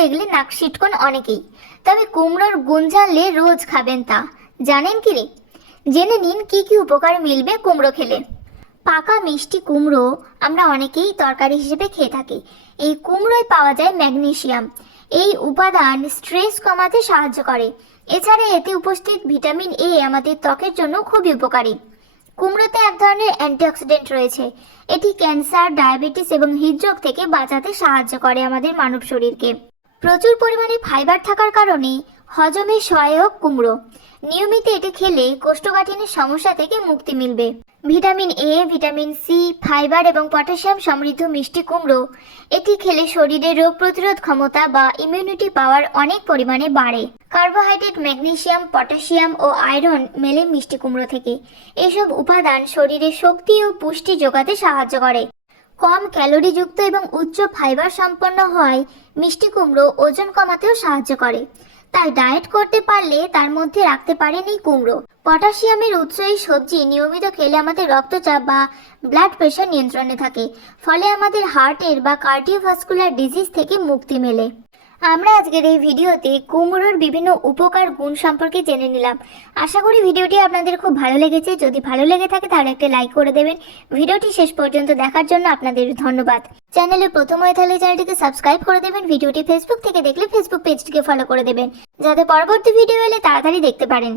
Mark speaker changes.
Speaker 1: দেখলে নাক সিটকন অনেকেই। তবে কুমড়োর গুণ রোজ খাবেন তা। জানেন কি রে? জেনে নিন কি কি উপকার মিলবে কুমড়ো খেলে। পাকা মিষ্টি কুমড়ো আমরা অনেকেই তরকারি হিসেবে খেয়ে থাকি। এই কুমড়োয় পাওয়া যায় ম্যাগনেসিয়াম এই উপাদান স্ট্রেস কমাতে সাহায্য করে। এছাড়া এতে উপস্থিত ভিটামিন এ আমাদের ত্বকের জন্য খুবই উপকারী। কুমড়োতে এক ধরনের অ্যান্টিঅক্সিডেন্ট রয়েছে। এটি ক্যান্সার, ডায়াবেটিস এবং হৃদরোগ থেকে বাঁচাতে সাহায্য করে আমাদের মানব শরীরকে। প্রচুর পরিমাণে ফাইবার থাকার কারণে হজমে সহায়ক কুমড়ো। নিয়মিত এটি খেলে কোষ্ঠকাঠিন্যের সমস্যা থেকে মুক্তি মিলবে। Vitamin A vitamin C fibre এবং পটাশিয়াম সমৃদ্ধ মিষ্টি কুমড়ো, এটি খেলে শরীরে রোগ প্রতিরোধ ক্ষমতা বা ইমিউনিটি পাওয়ার অনেক পরিমাণে বাড়ে। কার্বোহাইড্রেট ম্যাগনেশিয়াম পটাশিয়াম ও আয়রন মেলে মিষ্টি কুমড়ো থেকে। এসব উপাদান শরীরে শক্তি ও পুষ্টি যোগাতে সাহায্য করে। কম ক্যালোরিযুক্ত এবং উচ্চ ফাইবার সম্পন্ন হওয়ায় মিষ্টি কুমড়ো ওজন কমাতেও সাহায্য করে। তাই ডায়েট করতে পারলে তার মধ্যে রাখতে পারেন এই কুমড়ো। পটাশিয়ামের উৎস এই সবজি নিয়মিত খেলে আমাদের রক্তচাপ বা ব্লাড প্রেশার নিয়ন্ত্রণে থাকে। ফলে আমাদের হার্টের বা কার্ডিওভাস্কুলার ডিজিজ থেকে মুক্তি মেলে। আমরা আজকের এই ভিডিওতে কুমড়োর বিভিন্ন উপকার গুণ সম্পর্কে জেনে নিলাম। আশা করি ভিডিওটি আপনাদের খুব ভালো লেগেছে। যদি ভালো লেগে থাকে তাহলে একটা লাইক করে দেবেন। ভিডিওটি শেষ পর্যন্ত দেখার জন্য আপনাদের ধন্যবাদ। চ্যানেলে প্রথম হয়ে থাকলে চ্যানেলটিকে সাবস্ক্রাইব করে দেবেন। ভিডিওটি ফেসবুক থেকে দেখলে ফেসবুক পেজটিকে ফলো করে দেবেন। যাতে পরবর্তী ভিডিও এলে তাড়াতাড়ি দেখতে পারেন।